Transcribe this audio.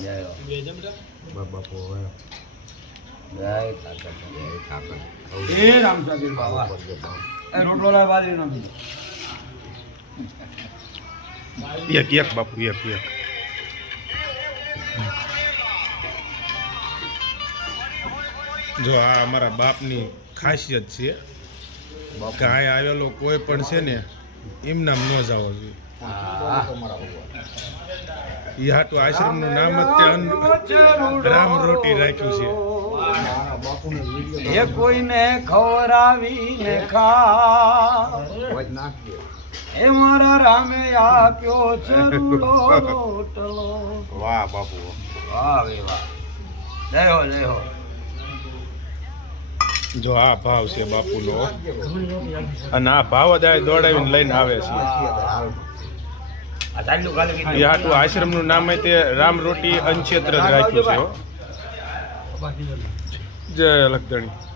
બાપુ જય કાકા એ રામસાગર બાબા એ રોટલો લાય બાજરીનો બીજો એક બાપુ એક જો આ અમારા બાપની ખાસિયત છે ગાય આવેલો કોઈ પણ છે ને એમ નામ ન જાવો જોઈએ એ હાટું આશ્રમનું નામ જ રામ રોટી રાખ્યું છે એ કોઈને ખવરાવીને ખા એ મારા રામે આપ્યો ચરૂડો રોટલો વાહ બાપુ વાહ વે વાહ લેહો જો આ ભાવ છે બાપુનો અને આ ભાવ જ દોડાવીને લઈને આવે છે એ હાટું આશ્રમનું નામ તે રામ રોટી અંક્ષેત્ર જ રાખ્યું છે જય લખદણી.